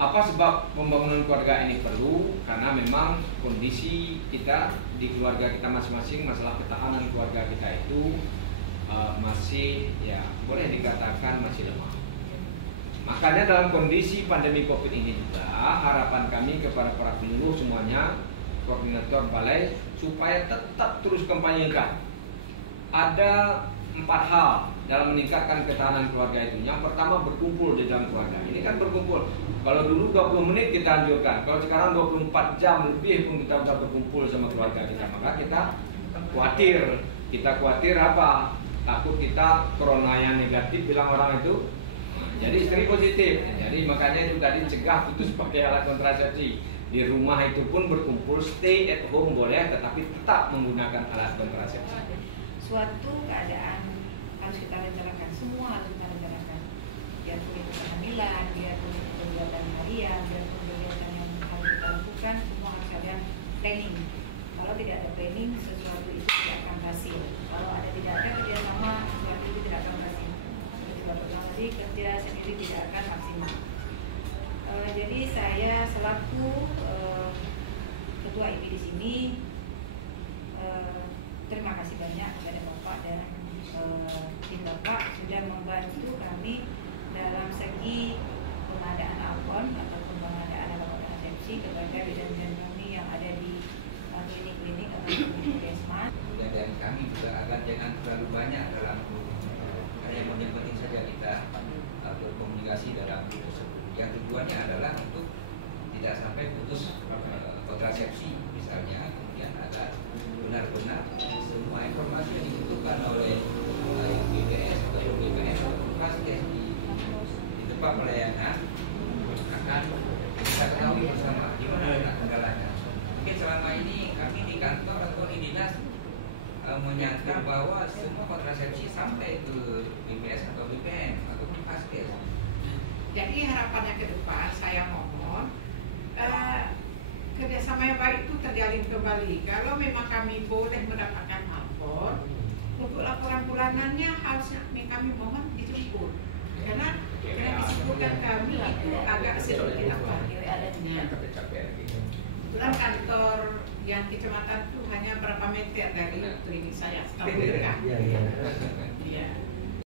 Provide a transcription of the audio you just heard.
Apa sebab pembangunan keluarga ini perlu? Karena memang kondisi kita di keluarga kita masing-masing, masalah ketahanan keluarga kita itu masih, ya boleh dikatakan masih lemah. Makanya dalam kondisi pandemi COVID ini juga harapan kami kepada para penyuluh semuanya, koordinator balai, supaya tetap terus kampanyekan. Ada 4 hal dalam meningkatkan ketahanan keluarga itu. Yang pertama, berkumpul di dalam keluarga. Ini kan berkumpul. Kalau dulu 20 menit kita anjurkan, kalau sekarang 24 jam lebih pun kita sudah berkumpul sama keluarga kita. Maka kita khawatir. Kita khawatir apa? Takut kita corona yang negatif, bilang orang itu. Jadi istri positif. Jadi makanya itu tadi cegah putus pakai alat kontrasepsi. Di rumah itu pun berkumpul, stay at home boleh, tetapi tetap menggunakan alat kontrasepsi. Suatu keadaan harus kita rencanakan, semua harus kita rencanakan. Biarpun itu kehamilan, biarpun itu kegiatan harian, biarpun kegiatan yang harus kita lakukan, semua harus ada planning. Kalau tidak ada planning, sesuatu itu tidak akan berhasil. Kalau tidak ada kerjasama, sesuatu itu tidak akan berhasil. Jadi kerja sendiri tidak akan maksimal. Jadi saya selaku ketua IPI di sini, terima kasih banyak kepada Bapak dan tim Bapak sudah membantu kami dalam segi pengadaan alkon ataupun pengadaan alat kontrasepsi kepada bidan-bidan kami yang ada di klinik-klinik atau puskesmas. Dan kami juga agar jangan terlalu banyak dalam yang penting saja kita berkomunikasi dalam tersebut. Yang tujuannya adalah untuk tidak sampai putus kontrasepsi misalnya, kemudian ada benar-benar semua informasi yang dibutuhkan oleh BPS atau BPS atau Puskes di tempat pelayanan akan kita ketahui bersama gimana kendalanya. Mungkin selama ini kami di kantor atau di dinas menyangka bahwa semua kontrasepsi sampai ke BPS atau BPN atau Puskes. Jadi harapannya ke depan saya mohon kerjasama yang baik itu terjalin kembali. Kalau memang kami boleh mendapatkan lapor, untuk laporan bulanannya harusnya kami mohon dijemput. Karena kesibukan kami itu agak sedikit apa? Kebetulan kantor yang kecamatan itu hanya berapa meter dari klinik saya, setahu dekat. Iya.